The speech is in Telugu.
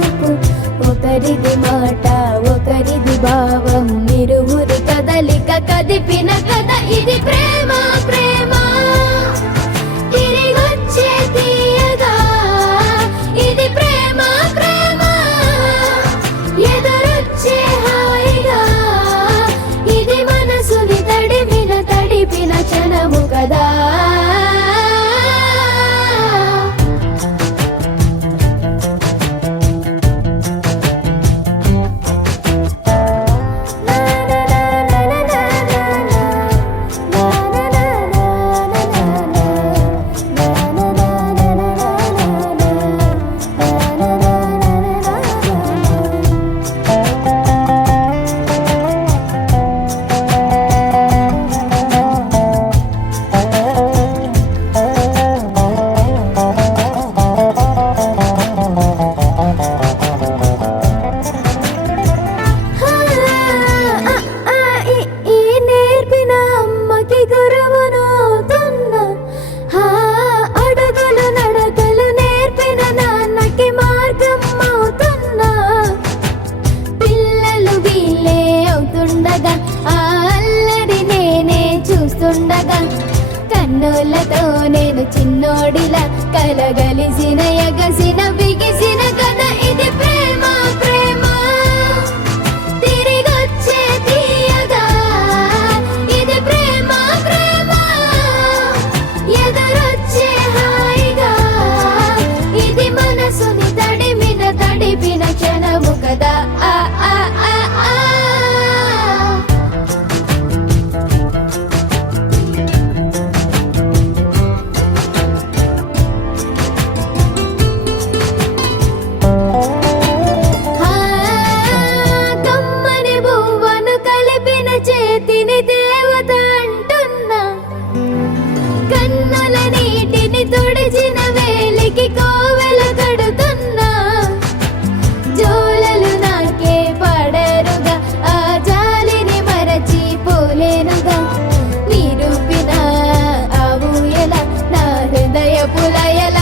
చూపు, ఒకరిది మాట ఒకరిది భావం, ఇరువురి కదలిక కదిపిన కథ ఇది ప్రేమ ప్రేమ. తిరిగొచ్చే తీయగా ఇది ప్రేమ ప్రేమ, ఎదురొచ్చే హాయిగా ఇది మనసుని తడిపిన క్షణము కదా. కన్నులతో నేను చిన్నోడిలా కలగలిసిన ఎగసిన బిగిసిన కథ ఇది ప్రేమ ప్రేమ. తిరిగొచ్చే తీయగా ఇది ప్రేమ ప్రేమ, ఎదురొచ్చే హాయిగా ఇది మనసుని తడిపిన క్షణము కదా. ఆ ఆ ఆ ఆ దేవత అంటున్నా, కన్నుల నీటిని తుడిచిన వేలికి కోవెల కడుతున్నా, జోలలు నాకే పడరుగా ఆ జాలిని మరచి పోలేనుగా, నిరూపిన ఆ ఊయల నా హృదయ పులయల